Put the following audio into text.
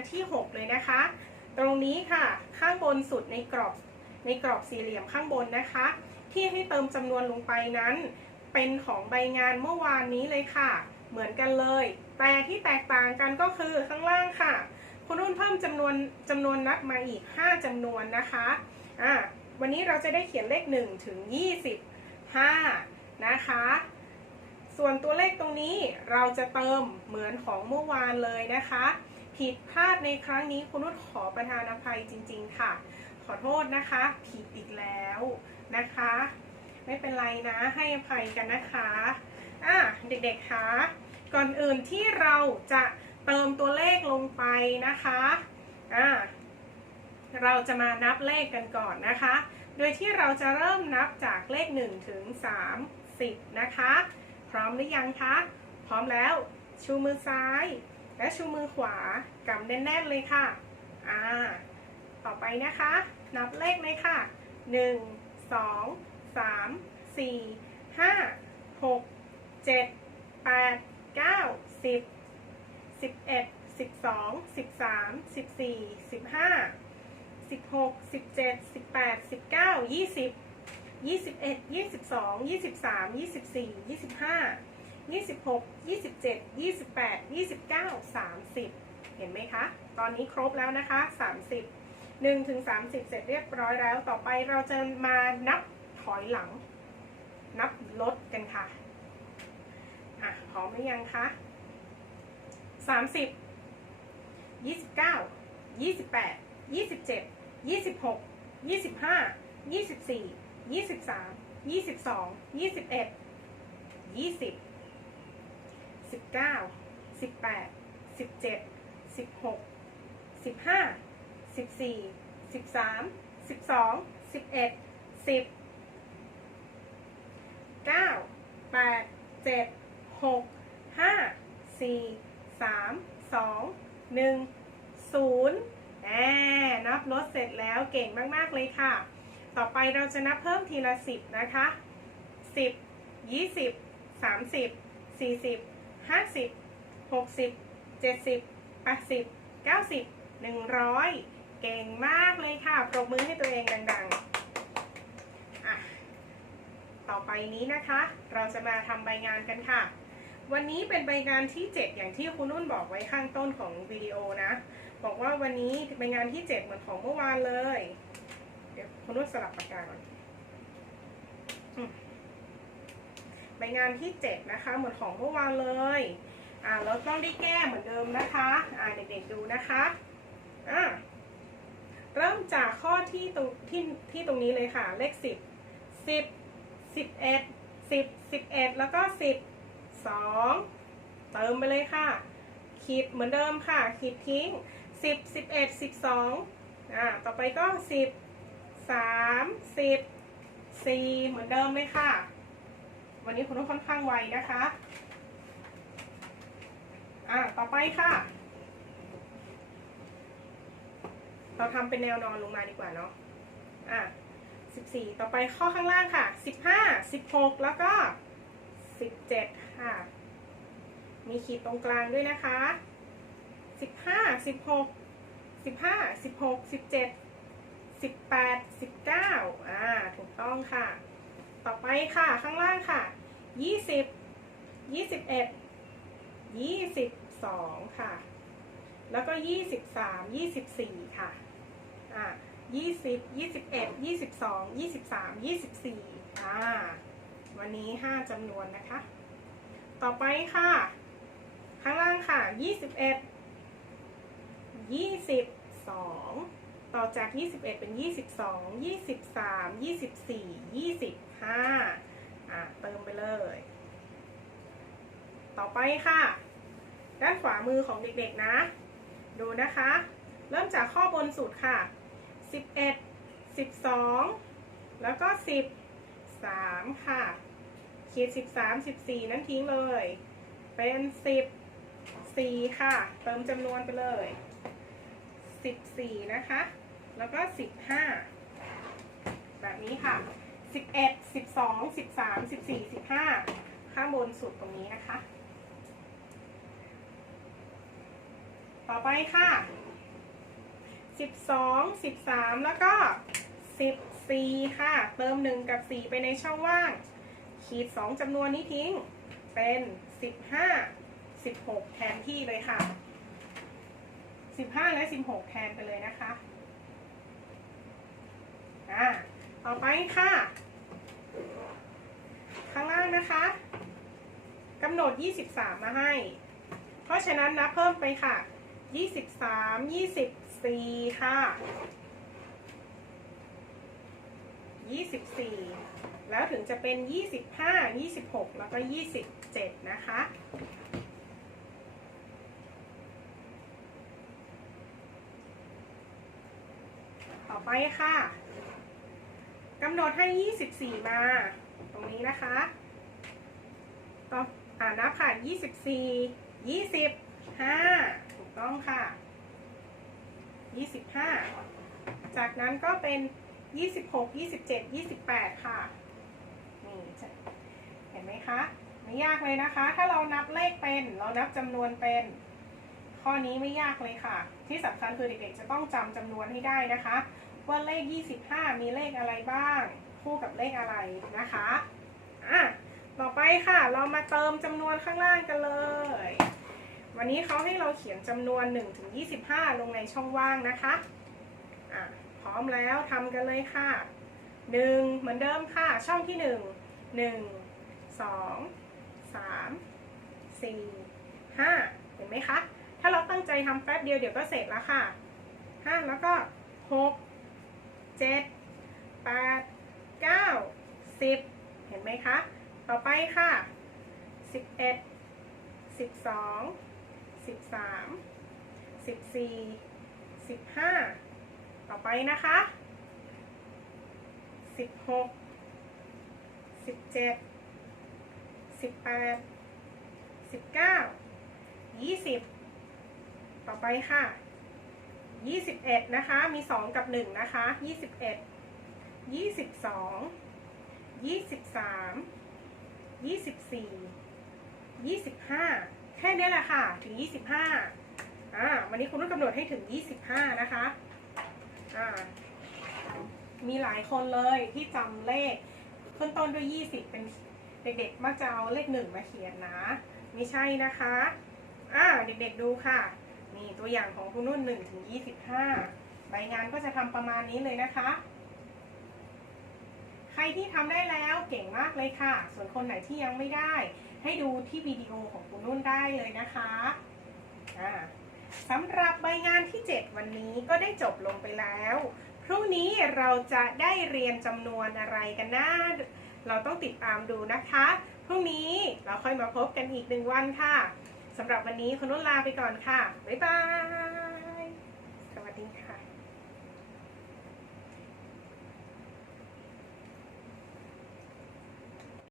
านที่ 6 เลยนะคะ ตรงนี้ค่ะข้างบนสุดในกรอบในกรอบสี่เหลี่ยมข้างบนนะคะ ที่ให้เติมจำนวนลงไปนั้น เป็นของใบงานเมื่อวานนี้เลยค่ะ เหมือนกันเลย แต่ที่แตกต่างกันก็คือข้างล่างค่ะ คุณนุ่นเพิ่มจำนวนจำนวนนับมาอีก 5จำนวนนะคะอ่าวันนี้เราจะได้เขียนเลข 1 ถึง 25 นะคะ ส่วนตัวเลขตรงนี้เราจะเติมเหมือนของเมื่อวานเลยนะคะ ผิดพลาดในครั้งนี้คุณนุ่นขอประทานอภัยจริง ๆ ค่ะ ขอโทษนะคะ ผิดอีกแล้วนะคะ ไม่เป็นไรนะให้อภัยกันนะคะอะเด็กๆคะก่อนอื่นที่เราจะเติมตัวเลขลงไปนะคะอะเราจะมานับเลขกันก่อนนะคะ โดยที่เราจะเริ่มนับจากเลข 1 ถึง 30 นะคะ พร้อมหรือยังคะ พร้อมแล้ว ชูมือซ้าย และชูมือขวากำแน่นๆเลยค่ะ อ่า ต่อไปนะคะ นับเลขเลยค่ะ 1 2 3 4 5 6 7 8 9 10 11 12 13 14 15 16 17 18 19 20 21 22 23 24 25 26 27 28 29 30เห็นไหมคะ ตอนนี้ครบแล้วนะคะ30 1ถึง30เสร็จเรียบร้อยแล้ว ต่อไปเราจะมานับถอยหลัง นับลดกันค่ะ อะพร้อมหรือยังคะ30 29 28 27 26 25 24 23 22 21 20 19 18 17 16 15 14 13 12 11 10 9 8 7 6 5 4 3 2 1 0แอบนับลดเสร็จแล้วเก่งมาก ๆ เลยค่ะ ต่อไปเราจะนับเพิ่มทีละ10นะคะ10 20 30 40 50 60 70 80 90 100เก่งมากเลยค่ะ ปรบมือให้ตัวเองดังๆอะต่อไปนี้นะคะ เราจะมาทำใบงานกันค่ะ วันนี้เป็นใบงานที่ 7 อย่างที่คุณนุ่นบอกไว้ข้างต้นของวิดีโอนะ บอกว่าวันนี้เป็นงานที่ 7 เหมือนของเมื่อวานเลย เดี๋ยวคุณนุ่นสลับปากกาก่อน ใบงานที่ 7 นะคะ เหมือนของเมื่อวานเลยอ่าเราต้องได้แก้เหมือนเดิมนะคะอ่าเด็กๆดูนะคะอ่าเริ่มจากข้อที่ตรงที่ที่ตรงนี้เลยค่ะ เลข 10 10 11 10 11 แล้วก็ 10 2 เติมไปเลยค่ะ ขีดเหมือนเดิมค่ะ ขีดทิ้ง 10 11 12อ่าต่อไปก็ 10 3 10 4 เหมือนเดิมเลยค่ะ วันนี้คุณต้องค่อนข้างไวนะคะ อ่าต่อไปค่ะ เราทำเป็นแนวนอนลงมาดีกว่าเนาะ อ่าสิบสี่ต่อไปข้อข้างล่างค่ะสิบห้าสิบหกแล้วก็สิบเจ็ดค่ะ มีขีดตรงกลางด้วยนะคะสิบห้าสิบหกสิบห้าสิบหกสิบเจ็ดสิบแปดสิบเก้าอ่า ถูกต้องค่ะ ต่อไปค่ะข้างล่างค่ะ 20 21 22 ค่ะ แล้วก็ 23 24 ค่ะ อ่า20 21 22 23 24 อ่า วันนี้ 5จำนวนนะคะ ต่อไปค่ะ ข้างล่างค่ะ 21 22 ต่อจากยี่สิบเอ็ดเป็นยี่สิบสองยี่สิบสามยี่สิบสี่ยี่สิบห้าอ่าเติมไปเลย ต่อไปค่ะ ด้านขวามือของเด็กๆนะ ดูนะคะ เริ่มจากข้อบนสุดค่ะ 11 12 แล้วก็ 10 3 ค่ะ ขีด 13 14 นั้นทิ้งเลย เป็น 10 4 ค่ะ เติมจำนวนไปเลย14 นะคะ แล้วก็15แบบนี้ค่ะ11 12 13 14 15ข้างบนสุดตรงนี้นะคะ ต่อไปค่ะสิบสองสิบสามแล้วก็สิบสี่ค่ะ เติมหนึ่งกับสี่ไปในช่องว่าง ขีดสองจำนวนนี้ทิ้ง เป็นสิบห้าสิบหกแทนที่เลยค่ะสิบห้าและสิบหกแทนไปเลยนะคะ อ่าต่อไปค่ะ ข้างล่างนะคะกำหนด 23 มาให้ เพราะฉะนั้นนับเพิ่มไปค่ะ 23 24 ค่ะ 24 แล้วถึงจะเป็น 25 26 แล้วก็ 27 นะคะต่อไปค่ะ กำหนดให้ 24 มา ตรงนี้นะคะต่ออ่านับค่ะ 24 25 ถูกต้องค่ะ 25 จากนั้นก็เป็น 26 27 28 ค่ะ นี่เห็นไหมคะ ไม่ยากเลยนะคะ ถ้าเรานับเลขเป็น เรานับจำนวนเป็น ข้อนี้ไม่ยากเลยค่ะ ที่สำคัญคือเด็กๆจะต้องจำจำนวนให้ได้นะคะ ว่าเลข 25 มีเลขอะไรบ้าง คู่กับเลขอะไรนะคะอะต่อไปค่ะ เรามาเติมจำนวนข้างล่างกันเลย วันนี้เขาให้เราเขียนจำนวน1ถึง25 ลงในช่องว่างนะคะอะพร้อมแล้วทำกันเลยค่ะ 1 เหมือนเดิมค่ะ ช่องที่ 1 1 2 3 4 5 เห็นไหมคะ ถ้าเราตั้งใจทำแป๊บเดียวเดี๋ยวก็เสร็จแล้วค่ะ 5 แล้วก็ 6 7 8 9 10เห็นไหมคะ ต่อไปค่ะ11 12 13 14 15ต่อไปนะคะ16 17 18 19 20ต่อไปค่ะ 21นะคะ มี2กับ1นะคะ21 22 23 24 25แค่นี้แหละค่ะ ถึง25อ่า วันนี้คุณต้องกำหนดให้ถึง25นะคะ อ่า มีหลายคนเลยที่จำเลขขึ้นต้นด้วย20เป็นเด็กๆมักจะเอาเลขหนึ่งมาเขียนนะ ไม่ใช่นะคะ อ่า เด็กๆดูค่ะ นี่ตัวอย่างของคุณนุ่น1ถึง25ใบงานก็จะทำประมาณนี้เลยนะคะ ใครที่ทำได้แล้วเก่งมากเลยค่ะ ส่วนคนไหนที่ยังไม่ได้ ให้ดูที่วิดีโอของคุณนุ่นได้เลยนะคะอ่าสำหรับใบงานที่ 7 วันนี้ก็ได้จบลงไปแล้ว พรุ่งนี้เราจะได้เรียนจำนวนอะไรกันนะเราต้องติดตามดูนะคะ พรุ่งนี้เราค่อยมาพบกันอีกหนึ่งวันค่ะ สำหรับวันนี้คุณนุ่นลาไปก่อนค่ะ บ๊ายบาย